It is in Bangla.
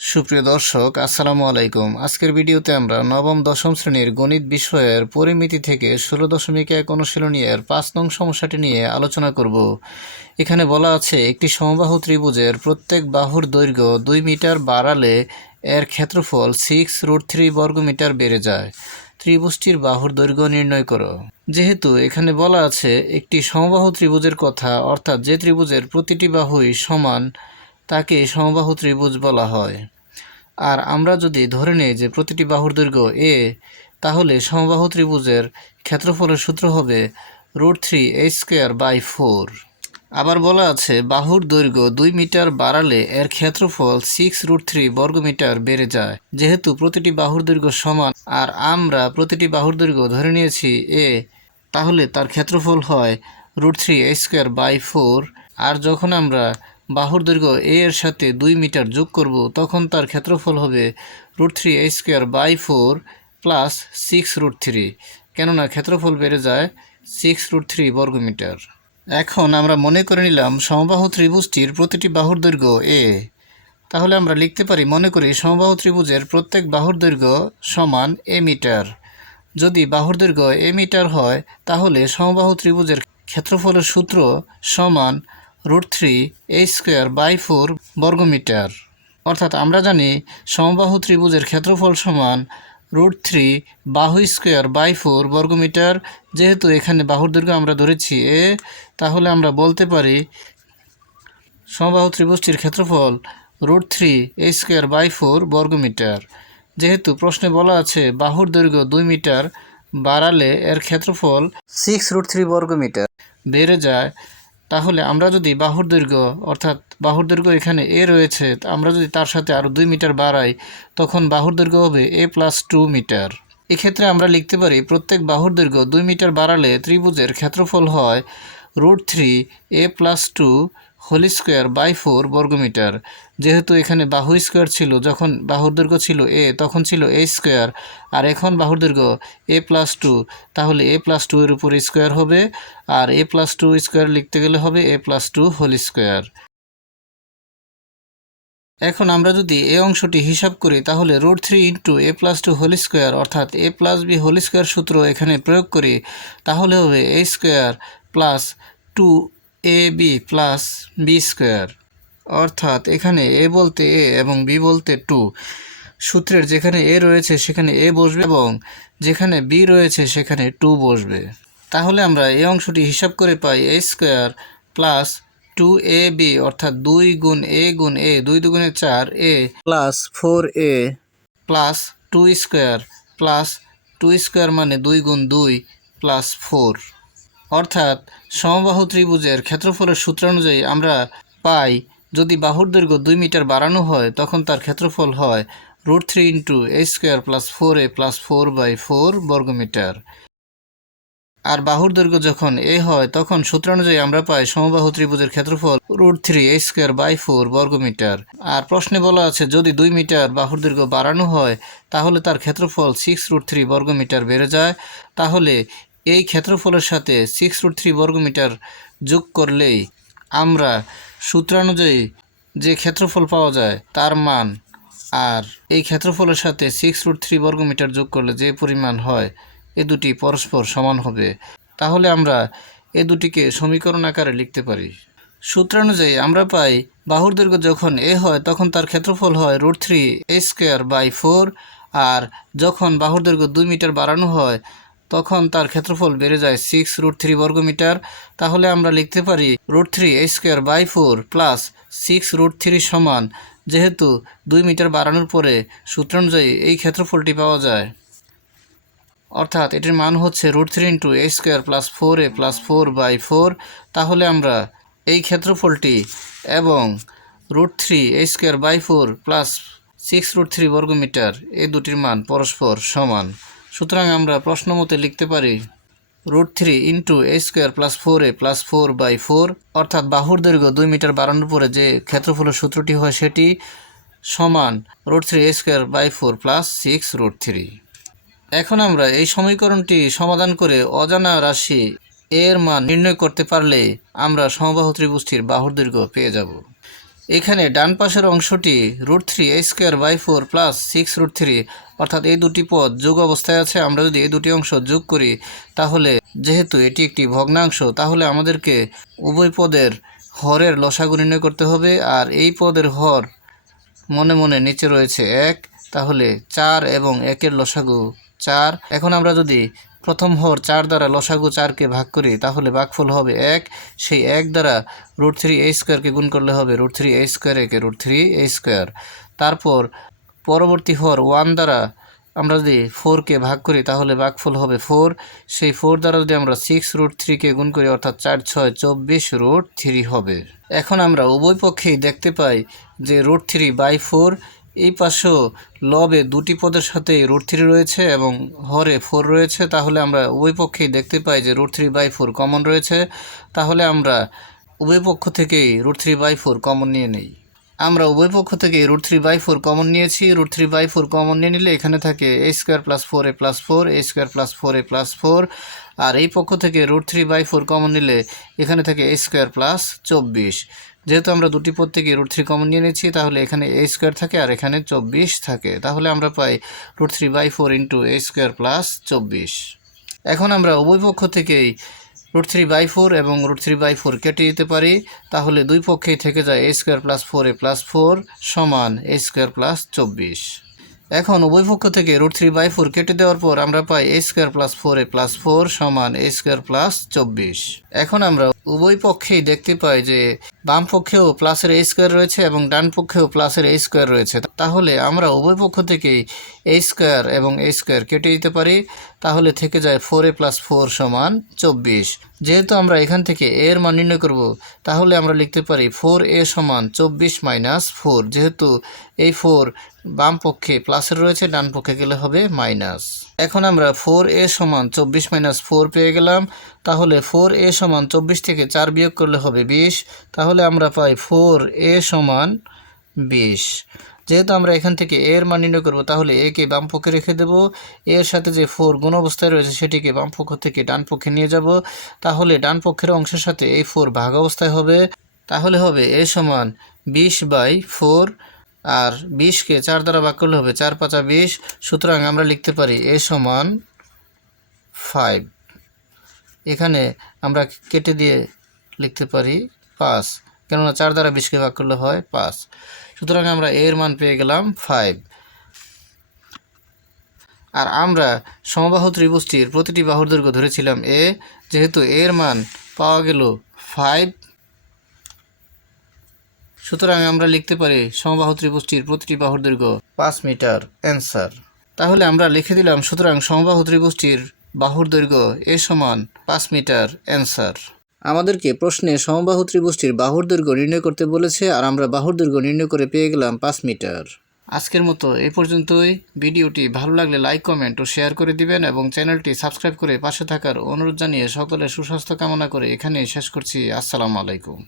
সুপ্রিয় দর্শক, আসসালামু আলাইকুম। আজকের ভিডিওতে আমরা নবম দশম শ্রেণীর গণিত বিষয়ের পরিমিতি থেকে 16.1 অনুশীলনী এর 5 নং সমস্যাটি নিয়ে আলোচনা করব। এখানে বলা আছে একটি সমবাহু ত্রিভুজের প্রত্যেক বাহুর দৈর্ঘ্য 2 মিটার বাড়ালে এর ক্ষেত্রফল 6√3 বর্গমিটার বেড়ে যায়। ত্রিভুজটির বাহুর দৈর্ঘ্য নির্ণয় করো। যেহেতু এখানে বলা আছে একটি সমবাহু ত্রিভুজের কথা, অর্থাৎ যে ত্রিভুজের প্রতিটি বাহুই সমান, তাকে সমবাহু ত্রিভুজ বলা হয়। আর আমরা যদি ধরে নিই যে প্রতিটি বাহুর দৈর্ঘ্য এ, তাহলে সমবাহু ত্রিভুজের ক্ষেত্রফলের সূত্র হবে √3a²/4। আবার বলা আছে বাহুর দৈর্ঘ্য 2 মিটার বাড়ালে এর ক্ষেত্রফল 6√3 বর্গমিটার বেড়ে যায়। যেহেতু প্রতিটি বাহুর দৈর্ঘ্য সমান আর আমরা প্রতিটি বাহুর দৈর্ঘ্য ধরে নিয়েছি এ, তাহলে তার ক্ষেত্রফল হয় √3a²/4। আর যখন আমরা বাহুর দৈর্ঘ্য এ এর সাথে 2 মিটার যোগ করব, তখন তার ক্ষেত্রফল হবে √3a² / 4 প্লাস 6√3, কেননা ক্ষেত্রফল বেড়ে যায় 6√3 বর্গমিটার। এখন আমরা মনে করে নিলাম সমবাহু ত্রিভুজটির প্রতিটি বাহুর দৈর্ঘ্য এ। তাহলে আমরা লিখতে পারি, মনে করি সমবাহু ত্রিভুজের প্রত্যেক বাহুর দৈর্ঘ্য সমান এ মিটার। যদি বাহুর দৈর্ঘ্য এ মিটার হয়, তাহলে সমবাহু ত্রিভুজের ক্ষেত্রফলের সূত্র সমান √3a²/4 বর্গমিটার। অর্থাৎ আমরা জানি সমবাহু ত্রিভুজের ক্ষেত্রফল সমান √3 বাহু² / 4 বর্গমিটার। যেহেতু এখানে বাহুর দৈর্ঘ্য আমরা ধরেছি এ, তাহলে আমরা বলতে পারি সমবাহু ত্রিভুজটির ক্ষেত্রফল √3a²/4 বর্গমিটার। যেহেতু প্রশ্নে বলা আছে বাহুর দৈর্ঘ্য 2 মিটার বাড়ালে এর ক্ষেত্রফল 6√3 বর্গমিটার বেড়ে যায়, তাহলে আমরা যদি বাহুর দৈর্ঘ্য, অর্থাৎ বাহুর দৈর্ঘ্য এখানে এ রয়েছে, আমরা যদি তার সাথে আরও 2 মিটার বাড়াই, তখন বাহুর দৈর্ঘ্য হবে a+2 মিটার। এক্ষেত্রে আমরা লিখতে পারি প্রত্যেক বাহুর দৈর্ঘ্য 2 মিটার বাড়ালে ত্রিভুজের ক্ষেত্রফল হয় √3a+2² / 4 বর্গমিটার। যেহেতু এখানে বাহু স্কোয়ার ছিল, যখন বাহুর দৈর্ঘ্য ছিল এ তখন ছিল a², আর এখন বাহুর দৈর্ঘ্য a+2, তাহলে a+2 এর উপর স্কোয়ার হবে, আর a+2 স্কোয়ার লিখতে গেলে হবে a+2²। এখন আমরা যদি এই অংশটি হিসাব করি, তাহলে √3 × a+2² অর্থাৎ a+b² সূত্র এখানে প্রয়োগ করি, তাহলে হবে a² + 2ab + b²। অর্থাৎ এখানে a বলতে a এবং b বলতে 2। সূত্রের যেখানে a রয়েছে সেখানে a বসবে এবং যেখানে b রয়েছে সেখানে 2 বসবে। তাহলে আমরা এই অংশটি হিসাব করে পাই a² + 2ab অর্থাৎ 2 × a × a, 2 × 2 = 4, a + 4a + 2² + 2² মানে 2 × 2 + 4। অর্থাৎ সমবাহু ত্রিভুজের ক্ষেত্রফলের সূত্রানুযায়ী আমরা পাই, যদি বাহুর দৈর্ঘ্য 2 মিটার বাড়ানো হয়, তখন তার ক্ষেত্রফল হয় √3 × a² + 4a + 4/4 বর্গমিটার। আর বাহুর দৈর্ঘ্য যখন এ হয়, তখন সূত্রানুযায়ী আমরা পাই সমবাহু ত্রিভুজের ক্ষেত্রফল √3a² / 4 বর্গমিটার। আর প্রশ্নে বলা আছে যদি 2 মিটার বাহুর দৈর্ঘ্য বাড়ানো হয়, তাহলে তার ক্ষেত্রফল 6√3 বর্গমিটার বেড়ে যায়। তাহলে এই ক্ষেত্রফলের সাথে 6√3 বর্গমিটার যোগ করলেই আমরা সূত্রানুযায়ী যে ক্ষেত্রফল পাওয়া যায় তার মান, আর এই ক্ষেত্রফলের সাথে 6√3 বর্গমিটার যোগ করলে যে পরিমাণ হয়, এ দুটি পরস্পর সমান হবে। তাহলে আমরা এ দুটিকে সমীকরণ আকারে লিখতে পারি। সূত্রানুযায়ী আমরা পাই বাহুর দৈর্ঘ্য যখন এ হয়, তখন তার ক্ষেত্রফল হয় √3a² / 4, আর যখন বাহুর দৈর্ঘ্য 2 মিটার বাড়ানো হয়, তখন তার ক্ষেত্রফল বেড়ে যায় 6√3 বর্গমিটার। তাহলে আমরা লিখতে পারি √3a² / 4 প্লাস 6√3 সমান, যেহেতু 2 মিটার বাড়ানোর পরে সূত্রানুযায়ী এই ক্ষেত্রফলটি পাওয়া যায়, অর্থাৎ এটির মান হচ্ছে √3 × a² + 4a + 4/4। তাহলে আমরা এই ক্ষেত্রফলটি এবং √3a² / 4 প্লাস 6√3 বর্গমিটার, এই দুটির মান পরস্পর সমান। সুতরাং আমরা প্রশ্ন মতে লিখতে পারি √3 × a² + 4a + 4/4, অর্থাৎ বাহুর দৈর্ঘ্য 2 মিটার বাড়ানোর পরে যে ক্ষেত্রফলের সূত্রটি হয় সেটি সমান √3a² / 4 প্লাস 6√3। এখন আমরা এই সমীকরণটি সমাধান করে অজানা রাশি এর মান নির্ণয় করতে পারলে আমরা সমবাহু ত্রিভুজটির বাহুর দৈর্ঘ্য পেয়ে যাব। এখানে ডান পাশের অংশটি √3a² / 4 প্লাস 6√3, অর্থাৎ এই দুটি পদ যোগ অবস্থায় আছে। আমরা যদি এই দুটি অংশ যোগ করি তাহলে যেহেতু এটি একটি ভগ্নাংশ, তাহলে আমাদেরকে উভয় পদের হরের লসাগু নির্ণয় করতে হবে। আর এই পদের হর মনে মনে নিচে রয়েছে 1, তাহলে 4 এবং 1-এর লসাগু 4। এখন আমরা যদি প্রথম হর 4 দ্বারা লসাগু 4কে ভাগ করি তাহলে ভাগফল হবে 1। সেই 1 দ্বারা √3a² গুণ করলে হবে √3a², একে √3a²। তারপর পরবর্তী হর 1 দ্বারা আমরা যদি 4কে ভাগ করি তাহলে ভাগফল হবে 4। সেই 4 দ্বারা যদি আমরা 6√3কে গুণ করি অর্থাৎ 4 6 24√3 হবে। এখন আমরা উভয় পক্ষেই দেখতে পাই যে √3/4 এই পাশেও লবে দুটি পদের সাথে √3 রয়েছে এবং হরে 4 রয়েছে। তাহলে আমরা উভয় পক্ষেই দেখতে পাই যে √3/4 কমন রয়েছে। তাহলে আমরা উভয় পক্ষ থেকেই √3/4 কমন নিয়ে নিই। আমরা উভয় পক্ষ থেকে √3/4 কমন নিয়েছি। √3/4 কমন নিয়ে নিলে এখানে থাকে a² + 4a + 4, a² + 4a + 4। আর এই পক্ষ থেকে √3/4 কমন নিলে এখানে থাকে a² + 24। যেহেতু আমরা দুটি পদ থেকে √3 কমন নিয়ে নিচ্ছি তাহলে এখানে a² থাকে আর এখানে 24 থাকে। তাহলে আমরা পাই √3/4 × a² + 24। এখন আমরা উভয় পক্ষ থেকেই √3/4 এবং √3/4 কেটে দিতে পারি। তাহলে দুই পক্ষেই থেকে যায় a² + 4a + 4 সমান a² + 24। এখন উভয় পক্ষ থেকে √3/4 কেটে দেওয়ার পর আমরা পাই a² + 4a + 4 সমান a² + 24। এখন আমরা উভয় পক্ষেই দেখতে পাই যে বাম পক্ষেও প্লাসের a² রয়েছে এবং ডান পক্ষেও প্লাসের a² রয়েছে। তাহলে আমরা উভয় পক্ষ থেকেই a² এবং a² কেটে দিতে পারি। তাহলে থেকে যায় 4a + 4 সমান 24। যেহেতু আমরা এখান থেকে a এর মান নির্ণয় করব তাহলে আমরা লিখতে পারি 4a সমান 24 - 4। যেহেতু এই 4 বাম পক্ষে প্লাসের রয়েছে, ডান পক্ষে গেলে হবে মাইনাস। এখন আমরা 4a সমান 24 - 4 পেয়ে গেলাম। তাহলে 4a সমান 24 থেকে 4 বিয়োগ করলে হবে 20। তাহলে আমরা পাই 4a সমান 20। যেহেতু আমরা এখান থেকে a এর মান নির্ণয় করব তাহলে a কে বাম পক্ষে রেখে দেব। a এর সাথে যে 4 গুণ অবস্থায় রয়েছে সেটিকে বাম পক্ষ থেকে ডান পক্ষে নিয়ে যাব। তাহলে ডান পক্ষের অংশের সাথে এই 4 ভাগ অবস্থায় হবে। তাহলে হবে a সমান 20/4। আর 20কে 4 দ্বারা ভাগ করলে হবে 4 5 20। সুতরাং আমরা লিখতে পারি a সমান 5। এখানে আমরা কেটে দিয়ে লিখতে পারি 5, কেননা 4 দ্বারা 20কে ভাগ করলে হয় 5। সুতরাং আমরা এর মান পেয়ে গেলাম 5। আর আমরা সমবাহু ত্রিভুজটির প্রতিটি বাহুর দৈর্ঘ্য ধরেছিলাম a। যেহেতু এর মান পাওয়া গেল 5, সুতরাং আমরা লিখতে পারি সমবাহু ত্রিভুজটির প্রতিটি বাহুর দৈর্ঘ্য 5 মিটার। অ্যান্সার। তাহলে আমরা লিখে দিলাম সুতরাং সমবাহু ত্রিভুজটির বাহুর দৈর্ঘ্য a সমান 5 মিটার। অ্যান্সার। আমাদেরকে প্রশ্নে সমবাহু ত্রিভুজটির বাহুর দৈর্ঘ্য নির্ণয় করতে বলেছে আর আমরা বাহুর দৈর্ঘ্য নির্ণয় করে পেয়ে গেলাম 5 মিটার। আজকের মতো এই পর্যন্তই। ভিডিওটি ভালো লাগলে লাইক, কমেন্ট ও শেয়ার করে দিবেন এবং চ্যানেলটি সাবস্ক্রাইব করে পাশে থাকার অনুরোধ জানিয়ে সকলের সুস্বাস্থ্য কামনা করে এখানেই শেষ করছি। আসসালামু আলাইকুম।